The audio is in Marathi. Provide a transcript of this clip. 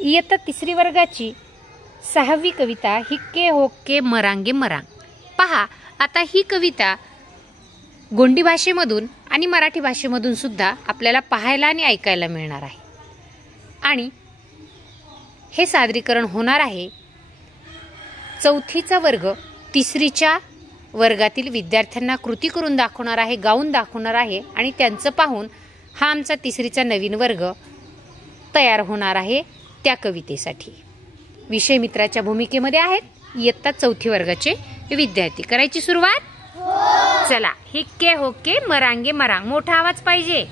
इयत्ता 3री वर्गाची 6वी कविता हिक्के होक्के मरांगे मरांग. पहा, आता ही कविता गोंडी भाषेमधून आणि मराठी भाषेमधून सुद्धा आपल्याला पाहायला आणि ऐकायला मिळणार आहे. आणि हे सादरीकरण होणार आहे 4थीचा वर्ग 3रीच्या वर्गातील विद्यार्थ्यांना कृती करून दाखवणार आहे, गाऊन दाखवणार आहे. आणि त्यांचं पाहून हा आमचा 3रीचा नवीन वर्ग तयार होणार आहे त्या कवितेसाठी. विषय मित्राच्या भूमिकेमध्ये आहेत इयत्ता 4थी वर्गाचे विद्यार्थी. करायची सुरुवात? चला. हिक्के होक्के मरांगे मरांग. मोठा आवाज पाहिजे.